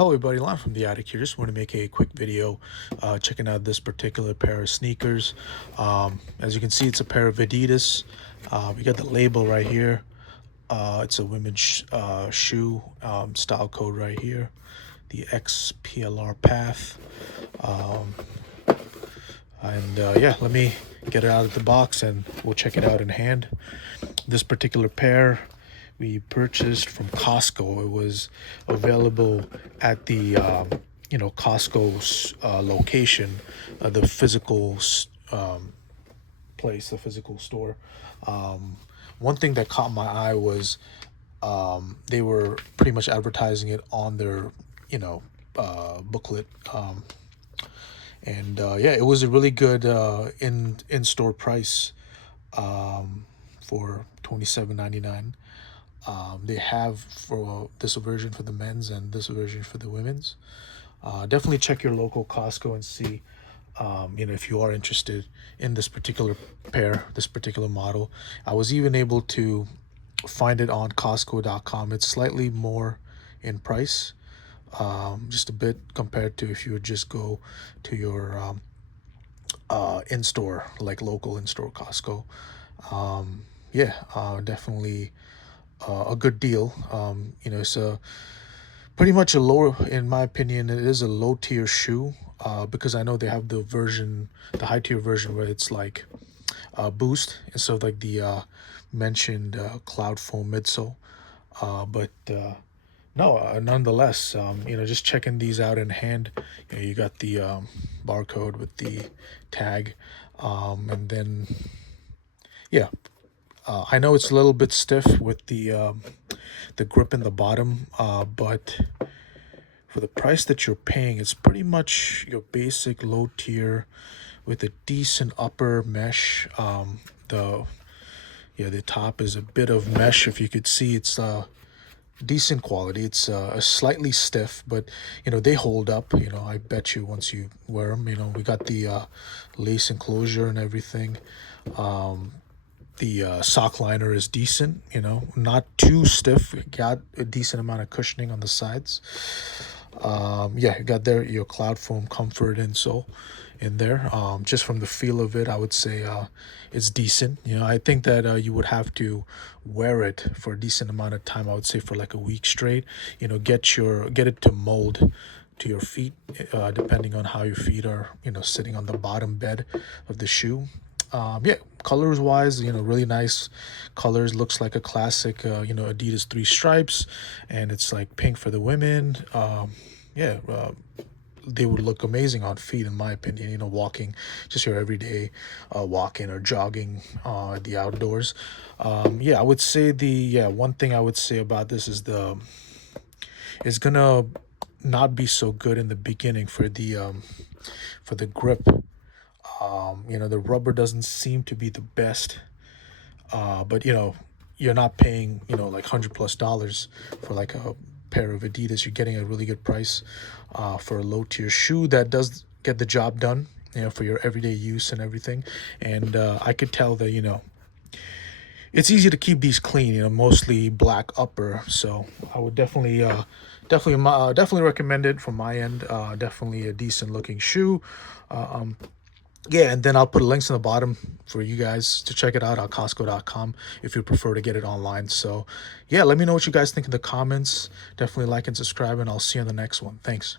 Hello everybody, Lon from the Attic here. Just want to make a quick video checking out this particular pair of sneakers. As you can see, it's a pair of Adidas. We got the label right here. It's a women's shoe, style code right here. The XPLR Path. Yeah, let me get it out of the box and we'll check it out in hand. This particular pair we purchased from Costco. It was available at the Costco's location, the physical place, the physical store. One thing that caught my eye was they were pretty much advertising it on their booklet. Yeah, it was a really good in-store price for $27.99. They have for this version for the men's and this version for the women's. Definitely check your local Costco and see if you are interested in this particular pair, this particular model. I was even able to find it on Costco.com. It's slightly more in price, just a bit compared to if you would just go to your in-store, like local in-store Costco. Definitely a good deal. It's a pretty much a lower, in my opinion, it is a low tier shoe, because I know they have the high tier version where it's like boost instead of like the mentioned cloud foam midsole. Nonetheless, just checking these out in hand. You got the barcode with the tag, and then yeah. I know it's a little bit stiff with the grip in the bottom, but for the price that you're paying, it's pretty much your basic low tier with a decent upper mesh. The top is a bit of mesh. If you could see, it's decent quality. It's slightly stiff, but they hold up. I bet you once you wear them. We got the lace enclosure and everything. The sock liner is decent, not too stiff. It got a decent amount of cushioning on the sides. You got your cloud foam comfort insole in there. Just from the feel of it, I would say it's decent. I think that you would have to wear it for a decent amount of time. I would say for like a week straight. Get it to mold to your feet, depending on how your feet are, sitting on the bottom bed of the shoe. Colors wise, really nice colors. Looks like a classic Adidas 3 stripes, and it's like pink for the women. They would look amazing on feet, in my opinion. Walking, just your everyday walking or jogging at the outdoors. I would say one thing I would say about this is it's gonna not be so good in the beginning for the grip. The rubber doesn't seem to be the best, but you're not paying like $100+ for like a pair of Adidas. You're getting a really good price for a low tier shoe that does get the job done, for your everyday use and everything. And I could tell that it's easy to keep these clean, mostly black upper. So I would definitely recommend it from my end. Definitely a decent looking shoe. And then I'll put links in the bottom for you guys to check it out on Costco.com if you prefer to get it online. So, let me know what you guys think in the comments. Definitely like and subscribe, and I'll see you on the next one. Thanks.